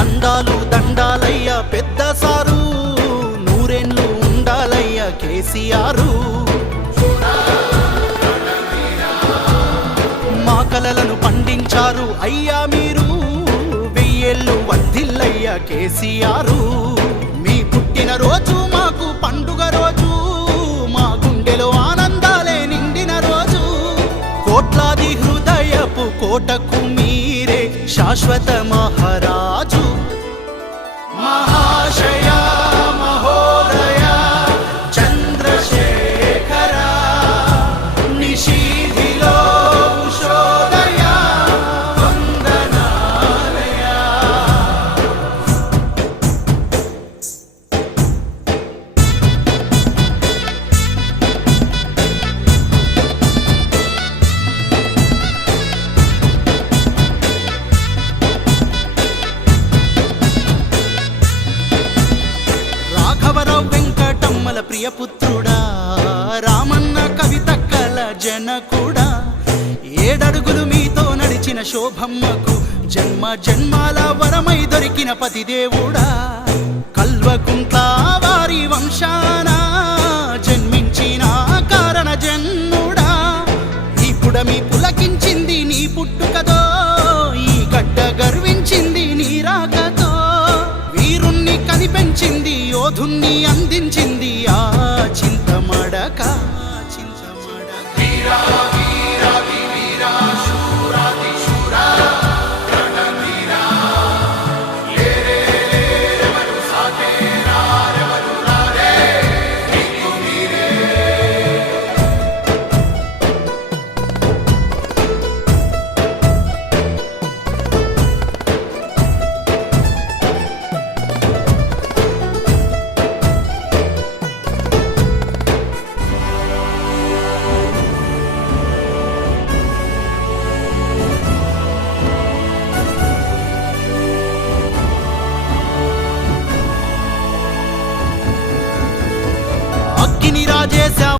దండాలు దండాలయ్య పెద్ద సారు, నూరేళ్ళు ఉండాలయ్య కేసీఆర్. మా కలలను పండించారు అయ్యా మీరు, వెయ్యేళ్ళు వర్ధిల్లయ్య కేసీఆర్. మీ పుట్టిన రోజు మాకు పండుగ రోజు, మా గుండెలో ఆనందాలే నిండిన రోజు. కోట్లాది హృదయపు కోటకు మీరే శాశ్వత మహారాజు. మహాశయ మహోదయ చంద్రశేఖర, నిశీధిలో ఉషోదయ వందనాలయ. రాఘవరావు వెంకటమ్మల ప్రియపుత్రుడా, రామన్న కవితక్కల జనకుడా, ఏడడుగులు మీతో నడిచిన శోభమ్మకు జన్మ జన్మాల వరమై దొరికిన పతిదేవుడా. కల్వకుంట్ల వారి వంశాన జన్మించిన కారణ జన్ముడా, ఈ పుడమి పులకించింది నీ పుట్టుకతో, ఈ గడ్డ గర్వించింది నీ రాకతో. వీరుణ్ణి కనిపెంచింది, యోధుణ్ణి అందించింది